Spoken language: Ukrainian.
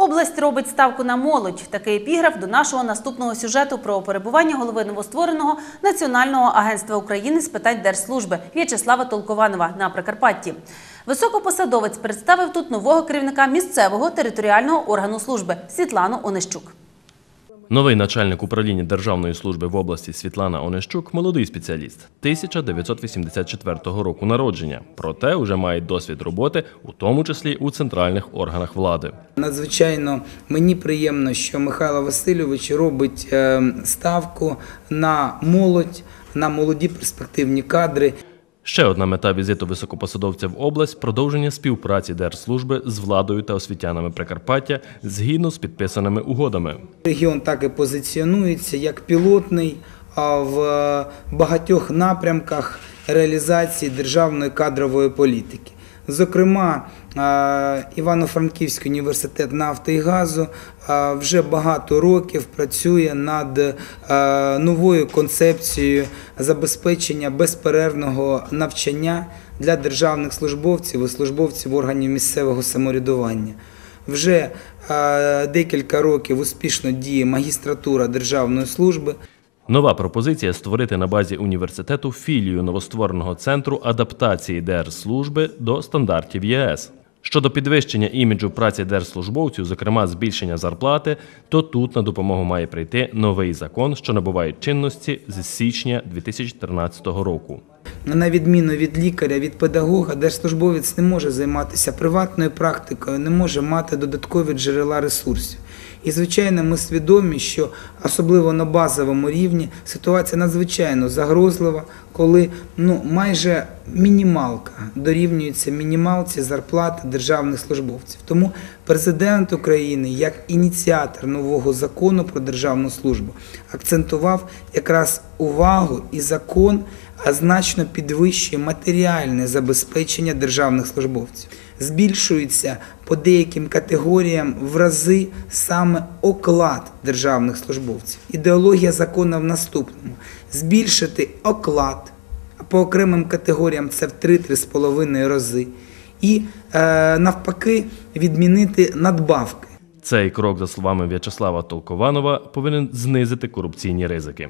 Область робить ставку на молодь. Такий епіграф до нашого наступного сюжету про перебування голови новоствореного Національного агентства України з питань держслужби В'ячеслава Толкованова на Прикарпатті. Високопосадовець представив тут нового керівника місцевого територіального органу служби Світлану Онищук. Новий начальник управління Державної служби в області Світлана Онищук – молодий спеціаліст 1984 року народження. Проте вже має досвід роботи, у тому числі у центральних органах влади. Надзвичайно мені приємно, що Михайло Васильович робить е, ставку на молодь, на молоді перспективні кадри. Ще одна мета візиту високопосадовця в область продовження співпраці держслужби з владою та освітянами Прикарпаття згідно з підписаними угодами. Регіон так і позиціонується як пілотний в е, багатьох напрямках реалізації державної кадрової політики. Зокрема, Івано-Франківський університет нафти і газу вже багато років працює над новою концепцією забезпечення безперервного навчання для державних службовців і службовців органів місцевого самоврядування. Вже декілька років успішно діє магістратура державної служби. Нова пропозиція створити на базі університету філію новоствореного центру адаптації держслужби до стандартів ЄС. Щодо підвищення іміджу праці держслужбовців, зокрема збільшення зарплати, то тут на допомогу має прийти новий закон, що набуває чинності з січня 2013 року. На відміну від лікаря, від педагога, держслужбовець не може займатися приватною практикою, не може мати додаткові джерела ресурсів. І, звичайно, ми свідомі, що особливо на базовому рівні ситуація надзвичайно загрозлива, коли ну, майже мінімалка дорівнюється мінімалці зарплати державних службовців. Тому президент України, як ініціатор нового закону про державну службу, акцентував якраз увагу і закон значно підвищує матеріальне забезпечення державних службовців. Збільшується по деяким категоріям в рази саме оклад державних службовців. Ідеологія закону в наступному: збільшити оклад, по окремим категоріям це в 3-3,5 рази, і е, навпаки відмінити надбавки. Цей крок, за словами В'ячеслава Толкованова, повинен знизити корупційні ризики.